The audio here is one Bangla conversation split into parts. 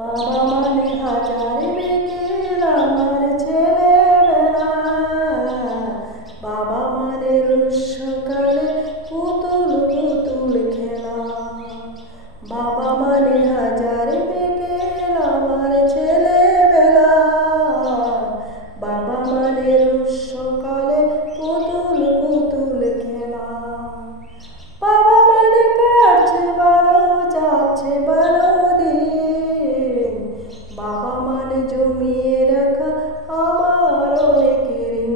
বাবা মানে হাজার বিকেল আমার ছেলেবেলা, বাবা মানে রোজ সকালে পুতুল পুতুল খেলা। বাবা মানে হাজার বিকেল আমার ছেলেবেলা, বাবা মানে রোজ সকালে পুতুল পুতুল খেলা। বাবা মানে কাটছে ভালো যাচ্ছে ভালো দিন, বাবা মানে জমিয়ে রাখা আমার অনেক ঋণ।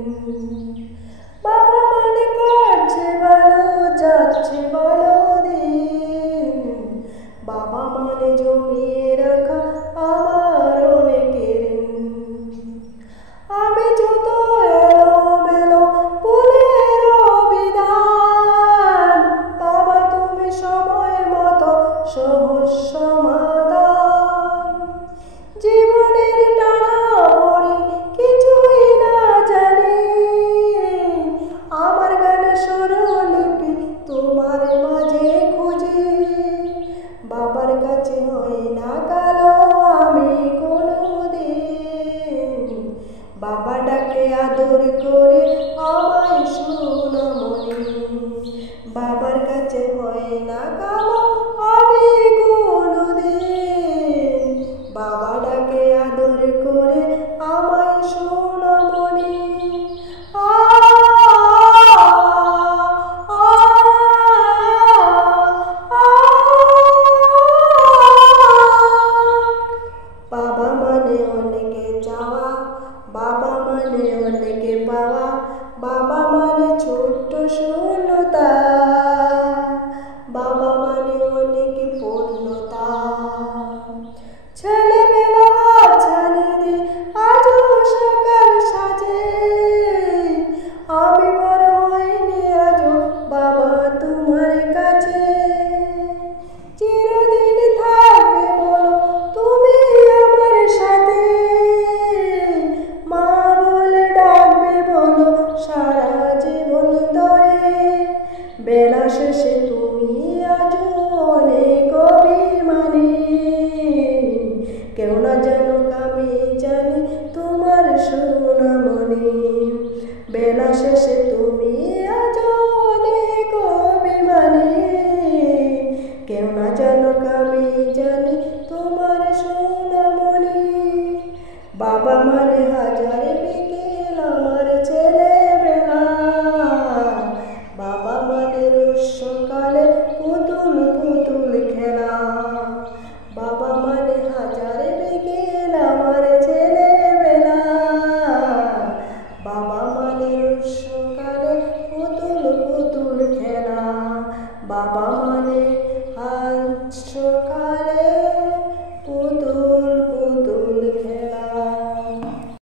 বাবা মানে কাটছে ভালো যাচ্ছে ভালো দিন, বাবা মানে জমিয়ে রাখা আমার অনেক ঋণ। আমি যত এলোমেলো ভুলের বিধান, বাবা তুমি সময় মতো সহজ সমাধান। জীবনের টানাপোড়েন কিছুই না জানি, আমার গানের স্বরলিপি তোমার মাঝে খুঁজি। বাবার কাছে হই না কালো আমি কোনোদিন, বাবা ডাকে আদর করে আমায় সোনামণি। বাবার কাছে হয় না কালো আমি কোনোদিন, বাবা ডাকে আদর করে আমায় সোনামণি। বাবা মানে অনেকে চাওয়া, বাবা মানে অনেকে পাওয়া, বাবা মানে ছোট্ট শূন্যতা, বাবা মানে অনেক পূর্ণতা। ছেলেবেলা জানি দে আজও সকাল সাজে, আমি বড় হইনি আজও বাবা তোমার কাছে। চিরদিন থাকবে বলো তুমি আমার সাথে, মা বলে ডাকবে বলো সারা জীবন ধরে। বেলা শেষে তুমি আজও অনেক অভিমানী, কেউ না জানুক আমি জানি তোমার সোনামণি। বেলা শেষে তুমি আজও অনেক অভিমানী, কেউ না জানুক আমি জানি তোমার সোনামণি। বাবা মানে হাজার বিকেল আমার ছেলেবেলা, বাবা মানে রোজ সকালে পুতুল পুতুল খেলা। বাবা মানে হাজার বিকেল আমার ছেলেবেলা, বাবা মানে রোজ সকালে পুতুল পুতুল খেলা। বাবা মানে আজ সকালে পুতুল